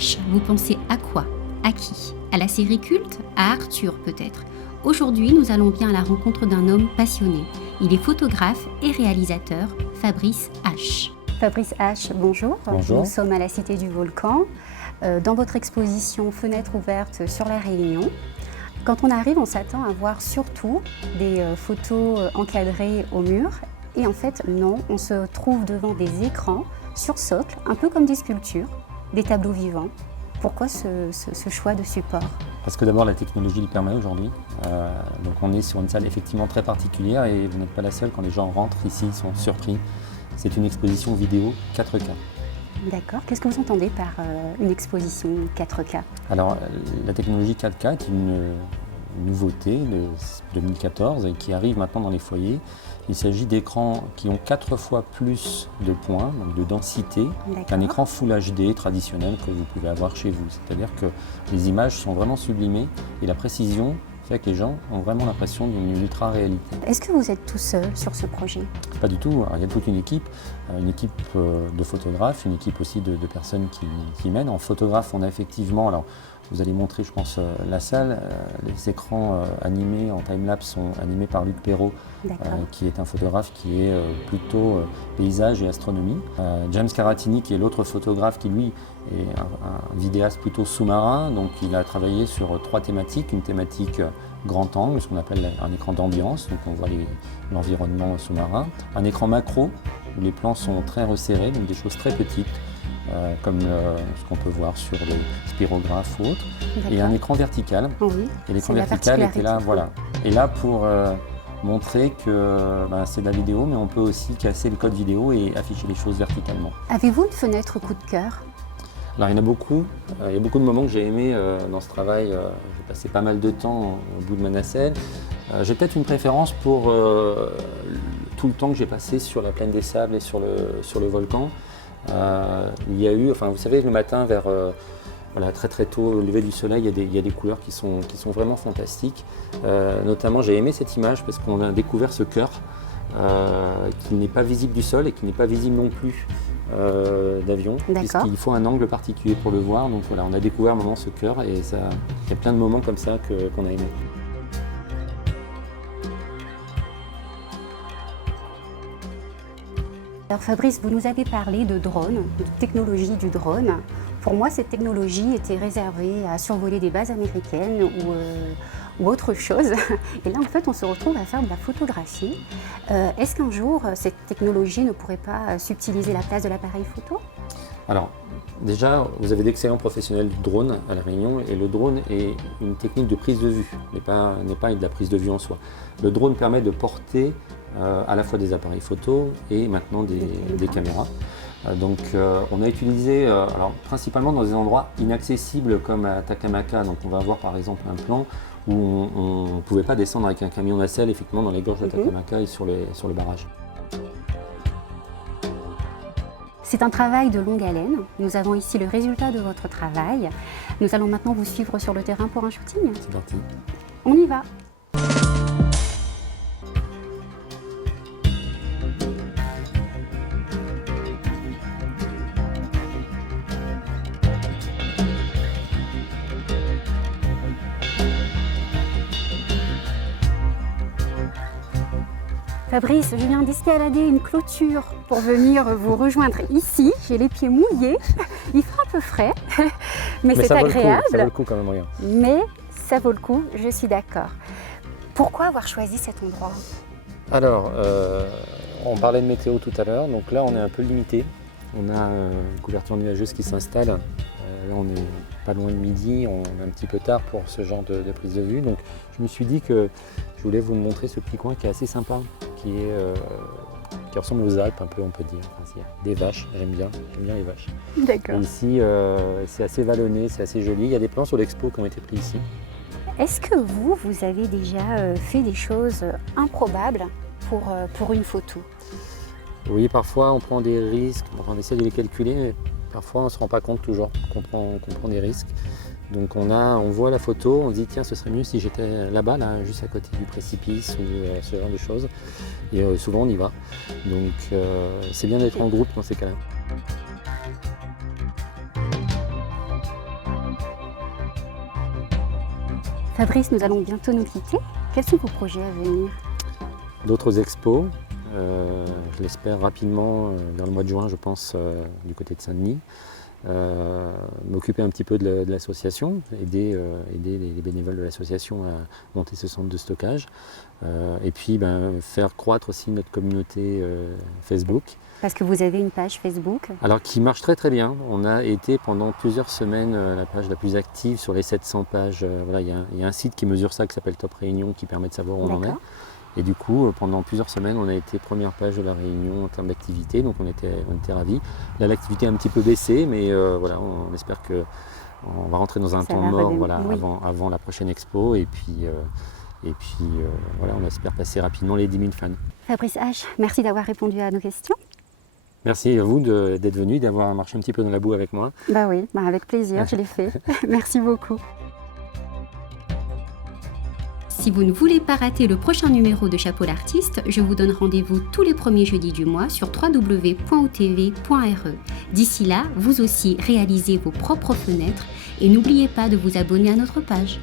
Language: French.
H, vous pensez à quoi? À qui? À la série culte? À Arthur peut-être? Aujourd'hui, nous allons bien à la rencontre d'un homme passionné. Il est photographe et réalisateur, Fabrice H. Fabrice H, bonjour. Bonjour. Nous sommes à la Cité du Volcan, dans votre exposition Fenêtre ouverte sur la Réunion. Quand on arrive, on s'attend à voir surtout des photos encadrées au mur. Et en fait, non, on se trouve devant des écrans sur socle, un peu comme des sculptures, des tableaux vivants. Pourquoi ce choix de support? Parce que d'abord la technologie le permet aujourd'hui. Donc on est sur une salle effectivement très particulière et vous n'êtes pas la seule. Quand les gens rentrent ici, ils sont surpris. C'est une exposition vidéo 4K. D'accord. Qu'est-ce que vous entendez par une exposition 4K? Alors la technologie 4K est une nouveauté de 2014 et qui arrive maintenant dans les foyers. Il s'agit d'écrans qui ont 4 fois plus de points, donc de densité, qu'un écran Full HD traditionnel que vous pouvez avoir chez vous. C'est-à-dire que les images sont vraiment sublimées et la précision fait que les gens ont vraiment l'impression d'une ultra-réalité. Est-ce que vous êtes tout seul sur ce projet? Pas du tout. Alors, il y a toute une équipe de photographes, une équipe aussi de personnes qui mènent. En photographe, on a effectivement, alors vous allez montrer, je pense, la salle. Les écrans animés en time-lapse sont animés par Luc Perrault, qui est un photographe qui est plutôt paysage et astronomie. James Caratini, qui est l'autre photographe, qui lui est un vidéaste plutôt sous-marin. Donc il a travaillé sur 3 thématiques. Une thématique grand angle, ce qu'on appelle un écran d'ambiance, donc on voit l'environnement sous-marin. Un écran macro, où les plans sont très resserrés, donc des choses très petites, comme ce qu'on peut voir sur les spirographes ou autres. Et un écran vertical. Oui, et l'écran vertical était là, voilà. Et là pour montrer que c'est de la vidéo, mais on peut aussi casser le code vidéo et afficher les choses verticalement. Avez-vous une fenêtre coup de cœur? Alors il y en a beaucoup. Il y a beaucoup de moments que j'ai aimés dans ce travail. J'ai passé pas mal de temps au bout de ma nacelle. J'ai peut-être une préférence pour tout le temps que j'ai passé sur la plaine des Sables et sur le volcan. Il y a eu, vous savez, le matin vers très très tôt, au lever du soleil, il y a des couleurs qui sont vraiment fantastiques. Notamment, j'ai aimé cette image parce qu'on a découvert ce cœur qui n'est pas visible du sol et qui n'est pas visible non plus d'avion, puisqu'il faut un angle particulier pour le voir. Donc voilà, on a découvert un moment ce cœur et il y a plein de moments comme ça qu'on a aimé. Alors Fabrice, vous nous avez parlé de drone, de technologie du drone. Pour moi, cette technologie était réservée à survoler des bases américaines ou autre chose. Et là, en fait, on se retrouve à faire de la photographie. Est-ce qu'un jour, cette technologie ne pourrait pas subtiliser la place de l'appareil photo? Alors, déjà, vous avez d'excellents professionnels du drone à La Réunion et le drone est une technique de prise de vue, n'est pas de la prise de vue en soi. Le drone permet de porter à la fois des appareils photo et maintenant des caméras. Donc on a utilisé principalement dans des endroits inaccessibles comme à Takamaka. Donc on va avoir par exemple un plan où on ne pouvait pas descendre avec un camion nacelle effectivement dans les gorges de Takamaka et sur le barrage. C'est un travail de longue haleine. Nous avons ici le résultat de votre travail. Nous allons maintenant vous suivre sur le terrain pour un shooting. C'est parti. On y va. Fabrice, je viens d'escalader une clôture pour venir vous rejoindre ici. J'ai les pieds mouillés, il fait un peu frais, mais c'est agréable. Ça vaut le coup quand même, regarde. Mais ça vaut le coup, je suis d'accord. Pourquoi avoir choisi cet endroit? Alors, on parlait de météo tout à l'heure, donc là on est un peu limité. On a une couverture nuageuse qui s'installe. Là on est pas loin de midi, on est un petit peu tard pour ce genre de prise de vue. Donc je me suis dit que je voulais vous montrer ce petit coin qui est assez sympa, qui ressemble aux Alpes un peu, on peut dire. Il y a des vaches, j'aime bien les vaches. D'accord. Et ici c'est assez vallonné, c'est assez joli. Il y a des plans sur l'expo qui ont été pris ici. Est-ce que vous avez déjà fait des choses improbables pour une photo? Oui, parfois on prend des risques, on essaie de les calculer, mais parfois on ne se rend pas compte toujours qu'on prend des risques. Donc on voit la photo, on se dit tiens ce serait mieux si j'étais là-bas, juste à côté du précipice ou ce genre de choses. Et souvent on y va. Donc c'est bien d'être en groupe dans ces cas-là. Fabrice, nous allons bientôt nous quitter. Quels sont vos projets à venir? D'autres expos, je l'espère rapidement, vers le mois de juin, je pense, du côté de Saint-Denis. M'occuper un petit peu de l'association, aider les bénévoles de l'association à monter ce centre de stockage. Et puis faire croître aussi notre communauté Facebook. Parce que vous avez une page Facebook. Alors qui marche très très bien. On a été pendant plusieurs semaines la page la plus active sur les 700 pages. Voilà, il y a un site qui mesure ça qui s'appelle Top Réunion qui permet de savoir où on en est. Et du coup, pendant plusieurs semaines, on a été première page de la Réunion en termes d'activité, donc on était ravis. Là, l'activité a un petit peu baissé, mais voilà, on espère qu'on va rentrer dans un temps mort avant la prochaine expo. Et puis voilà, on espère passer rapidement les 10 000 fans. Fabrice H, merci d'avoir répondu à nos questions. Merci à vous d'être venu, d'avoir marché un petit peu dans la boue avec moi. Bah oui, avec plaisir, je l'ai fait. Merci beaucoup. Si vous ne voulez pas rater le prochain numéro de Chapeau l'artiste, je vous donne rendez-vous tous les premiers jeudis du mois sur www.otv.re. D'ici là, vous aussi réalisez vos propres fenêtres et n'oubliez pas de vous abonner à notre page.